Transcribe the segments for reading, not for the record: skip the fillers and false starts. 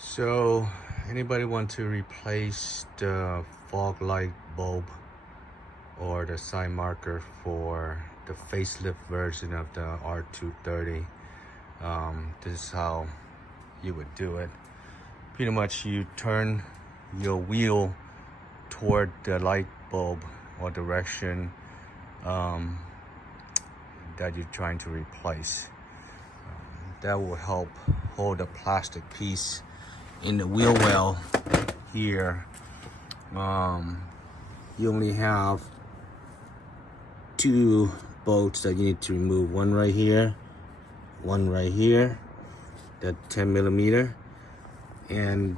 So anybody want to replace the fog light bulb or the side marker for the facelift version of the R230? This is how you would do it. Pretty much you turn your wheel toward the light bulb or direction that you're trying to replace. That will help hold the plastic piece in the wheel well here. You only have two bolts that you need to remove. One right here, that 10 millimeter, and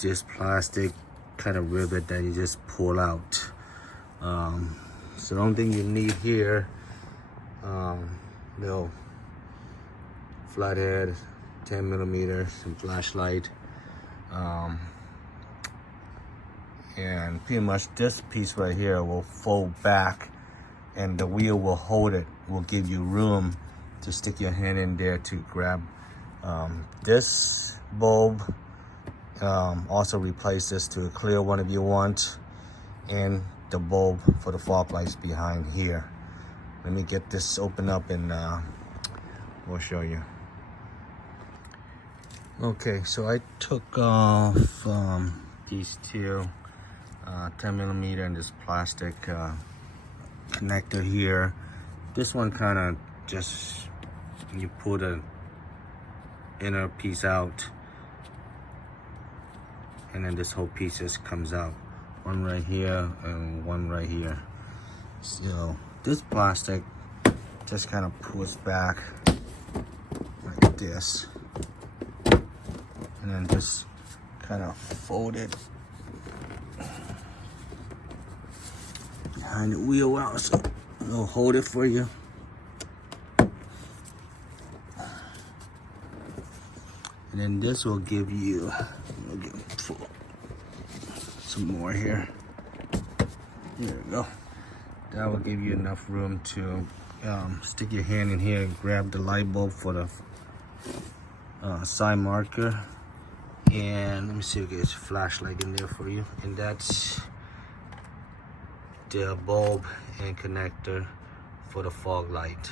this plastic kind of rivet that you just pull out. So the only thing you need here, little flathead, 10 millimeter, some flashlight, and pretty much this piece right here will fold back and the wheel will hold it, will give you room to stick your hand in there to grab this bulb. Also replace this to a clear one if you want, and the bulb for the fog lights behind here. Let me get this open up and we'll show you. Okay, so I took off these two 10 millimeter and this plastic connector here. This one kind of just, you pull the inner piece out and then this whole piece just comes out. One right here and one right here. So this plastic just kind of pulls back like this, and then just kind of fold it behind the wheel well, so it'll hold it for you. And then this will give you, we'll get some more here. There we go. That will give you enough room to stick your hand in here and grab the light bulb for the side marker. And let me see if there's a flashlight in there for you. And that's the bulb and connector for the fog light.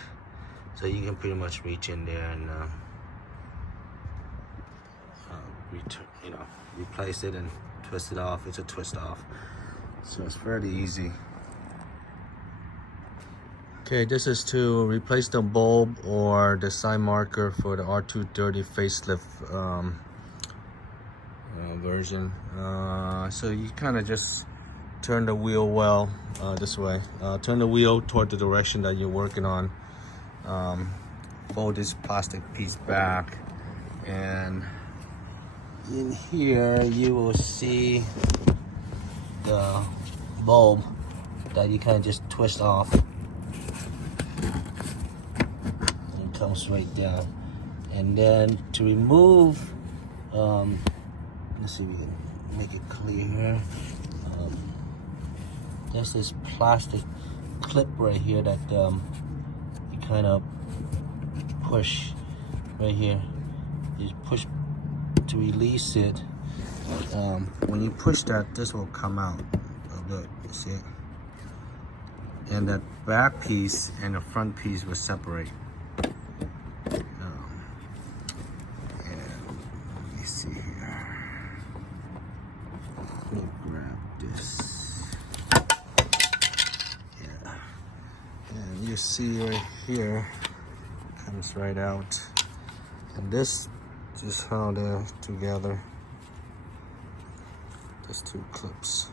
So you can pretty much reach in there and replace it and twist it off. It's a twist off, so it's fairly easy. Okay, this is to replace the bulb or the side marker for the R230 facelift version. So you kind of just turn the wheel well this way. Turn the wheel toward the direction that you're working on. Fold this plastic piece back, and in here you will see the bulb that you kind of just twist off. It comes right down. And then to remove, let's see if we can make it clear here. There's this plastic clip right here that you kind of push right here. You push to release it. When you push that, this will come out. Oh, look, you see it? And that back piece and the front piece will separate. And let me see here. Let me grab this. Yeah. And you see right here, comes right out. And this is how they're together. Just two clips.